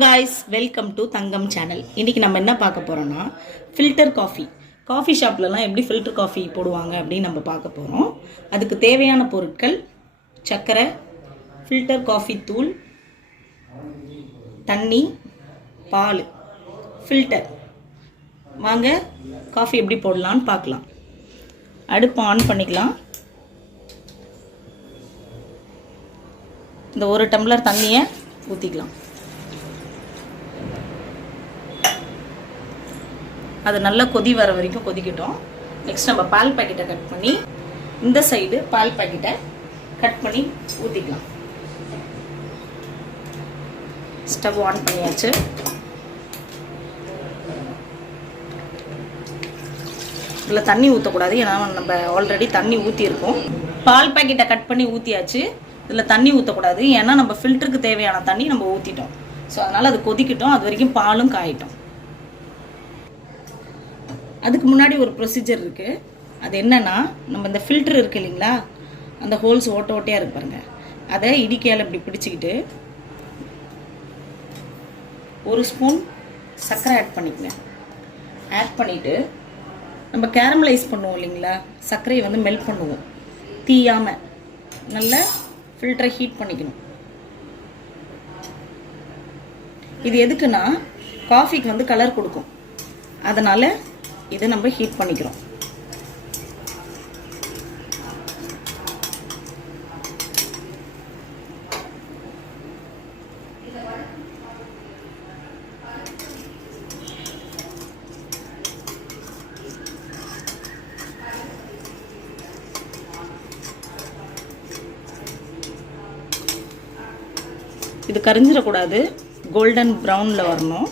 Guys, welcome to Thangam channel. இன்றைக்கி நம்ம என்ன பார்க்க போகிறோன்னா ஃபில்டர் காஃபி ஷாப்லலாம் எப்படி ஃபில்டர் காஃபி போடுவாங்க அப்படின்னு நம்ம பார்க்க போகிறோம். அதுக்கு தேவையான பொருட்கள் சர்க்கரை, ஃபில்டர் காஃபி தூள், தண்ணி, பால், ஃபில்டர். வாங்க காஃபி எப்படி போடலான்னு பார்க்கலாம். அடுப்பு ஆன் பண்ணிக்கலாம். இந்த 1 டம்ளர் தண்ணியை ஊற்றிக்கலாம். அது நல்லா கொதி வர வரைக்கும் கொதிக்கட்டும். நெக்ஸ்ட் நம்ம பால் பாக்கெட்டை கட் பண்ணி இந்த சைடு பால் பாக்கெட்டை கட் பண்ணி ஊற்றிக்கலாம். ஸ்டவ் ஆன் பண்ணியாச்சு. இதில் தண்ணி ஊற்றக்கூடாது, ஏன்னா நம்ம ஆல்ரெடி தண்ணி ஊற்றிருக்கோம். பால் பாக்கெட்டை கட் பண்ணி ஊற்றியாச்சு. இதில் தண்ணி ஊற்றக்கூடாது, ஏன்னா நம்ம ஃபில்டருக்கு தேவையான தண்ணி நம்ம ஊற்றிட்டோம். ஸோ அதனால் அது கொதிக்கட்டும். அது வரைக்கும் பாலும் காயட்டும். அதுக்கு முன்னாடி ஒரு ப்ரொசீஜர் இருக்குது. அது என்னென்னா, நம்ம இந்த ஃபில்டர் இருக்குது இல்லைங்களா, அந்த ஹோல்ஸ் ஓட்டையாக இருக்கு பாருங்க, அதை இடிக்கையால் இப்படி பிடிச்சிக்கிட்டு 1 ஸ்பூன் சர்க்கரை ஆட் பண்ணிக்கங்க. ஆட் பண்ணிவிட்டு நம்ம கேரமலைஸ் பண்ணுவோம் இல்லைங்களா, சர்க்கரையை வந்து மெல்ட் பண்ணுவோம். தீயாமல் நல்லா ஃபில்டரை ஹீட் பண்ணிக்கணும். இது எதுக்குன்னா காஃபிக்கு வந்து கலர் கொடுக்கும். அதனால் இதை நம்ம ஹீட் பண்ணிக்கிறோம். இது கரிஞ்சிடக்கூடாது, கோல்டன் ப்ரௌனில் வரணும்.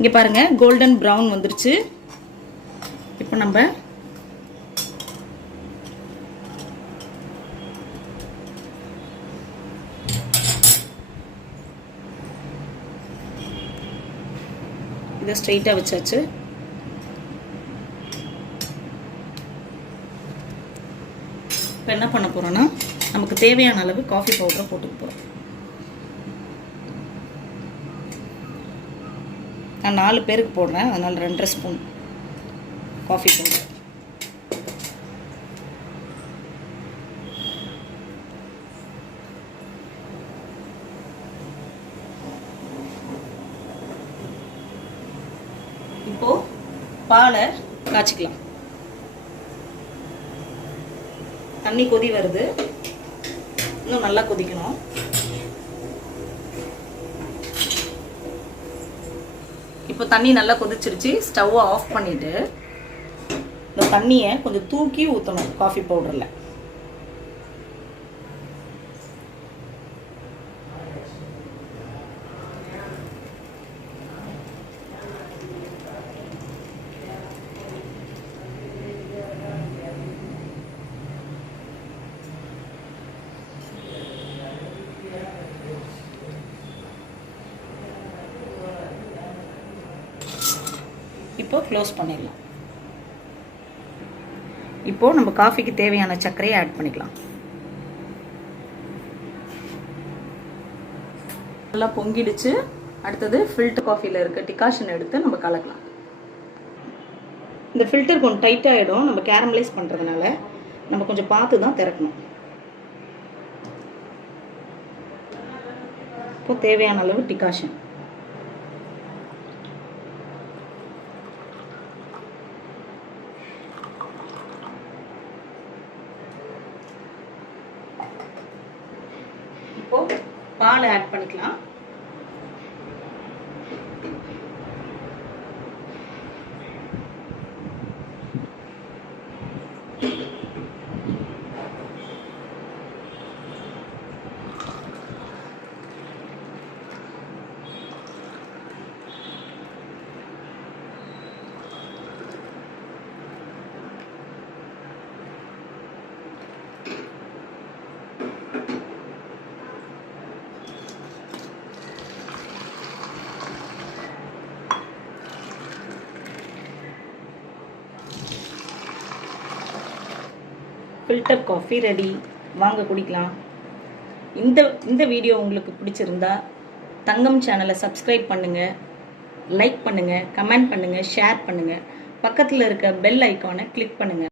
இங்கே பாருங்கள், கோல்டன் ப்ரௌன் வந்துருச்சு. இப்போ நம்ம இதை ஸ்ட்ரெயிட்டாக வச்சாச்சு. இப்போ என்ன பண்ண போகிறோன்னா, நமக்கு தேவையான அளவு காஃபி பவுடரை போட்டுக்க போகிறோம். நான் 4 பேருக்கு போடுறேன், அதனால் 2.5 ஸ்பூன் காஃபி பவுடர். இப்போ பாலை காய்ச்சிக்கலாம். தண்ணி கொதி வருது, இன்னும் நல்லா கொதிக்கணும். இப்போ தண்ணி நல்லா கொதிச்சிருச்சு. ஸ்டவ்வை ஆஃப் பண்ணிவிட்டு இந்த தண்ணியை கொஞ்சம் தூக்கி ஊற்றணும் காஃபி பவுடரில். இப்போ க்ளோஸ் பண்ணிடலாம். இப்போ நம்ம காஃபிக்கு தேவையான சர்க்கரையை ஆட் பண்ணிக்கலாம். நல்லா பொங்கிடுச்சு. அடுத்தது ஃபில்டர் காஃபியில் இருக்க டிகாஷன் எடுத்து நம்ம கலக்கலாம். இந்த ஃபில்டர் கொஞ்சம் டைட் ஆகிடும், நம்ம கேரமலைஸ் பண்ணுறதுனால நம்ம கொஞ்சம் பார்த்து தான் திறக்கணும். இப்போ தேவையான அளவு டிகாஷன். இப்போ பால் ஆட் பண்ணிக்கலாம். Filter coffee ready. வாங்க குடிக்கலாம். இந்த வீடியோ உங்களுக்கு பிடிச்சிருந்தா தங்கம் சேனலை சப்ஸ்கிரைப் பண்ணுங்கள், லைக் பண்ணுங்கள், கமெண்ட் பண்ணுங்கள், ஷேர் பண்ணுங்கள். பக்கத்தில் இருக்க பெல் ஐக்கானை கிளிக் பண்ணுங்கள்.